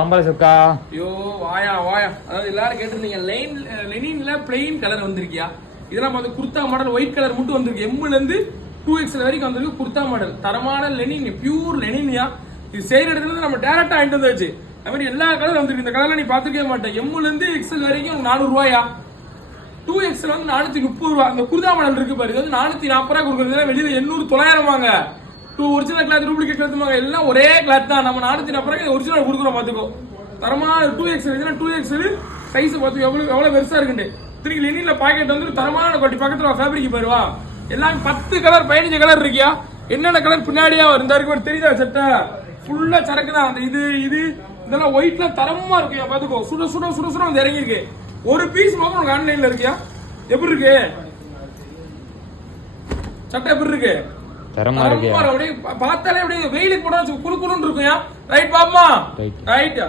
ஆம்பளை சொக்கா ஐயோ வாயா வாயா. அதாவது எல்லாரும் கேட்டிருந்தீங்க லெனின்ல பிளெயின் கலர் வந்திருக்கியா? இதெல்லாம் பார்த்து குர்தா மாடல் ஒயிட் கலர் மட்டும் வந்திருக்கு. எம்ல இருந்து 2XL வரைக்கும் வந்திருக்கு குர்தா மாடல். தரமான லெனின், பியூர் லெனின்யா. இது செய்யற இடத்துல இருந்து நம்ம டேரக்டா வாங்கிட்டு வந்தாச்சு. அது மாதிரி எல்லா கலர் வந்திருக்கு. இந்த கலர்லாம் நீ பாத்துக்கவே மாட்டேன். எம்ல இருந்து XL வரைக்கும் 400 ரூபாயா. 2XL வந்து 430 ரூபா. அந்த குர்தா மாடல் இருக்கு பாரு, இது வந்து 440 ரூபா கொடுக்குறது. வெளியில 800 900 வாங்க. ஒரிஜினல் கிளாத் டூப்ளிகேட் கிளாத் எல்லாம் ஒரே கிளாத் தான். நம்ம 440 ரூபாய்க்கு ஒரிஜினல் கொடுக்குறோம். பாத்துக்கோ, தரமான 2XL. 2XL சைஸ் பார்த்து எவ்வளவு பெருசா இருக்குண்டு. திரும்பி லெனின்ல பாக்கெட் வந்து தரமான குவாலிட்டி. பக்கத்துல ஃபேப்ரிக் பாருவா, எல்லாம் 10 கலர் 15 கலர் இருக்கியா. என்னென்ன கலர் பின்னாடியா இருந்தா இருக்கு தெரியுதா? சட்டை ஃபுல்லா சரக்கு தான். அந்த இது இதெல்லாம் ஒயிட்ல தரமா இருக்கியா. பாத்துக்கோ, சுட சுட சுட சுட வந்து இறங்கி இருக்கு. ஒரு பீஸ் மட்டும் உனக்கு ஆன்லைன்ல இருக்கியா. எப்படி இருக்கு சட்டை? எப்படி இருக்கு? தரமா இருக்கு. பார்த்தாலே அப்படியே வெயிலுக்கு போட குளு குளுன்னு இருக்குயா. ரைட் பாப்பா, ரைட்.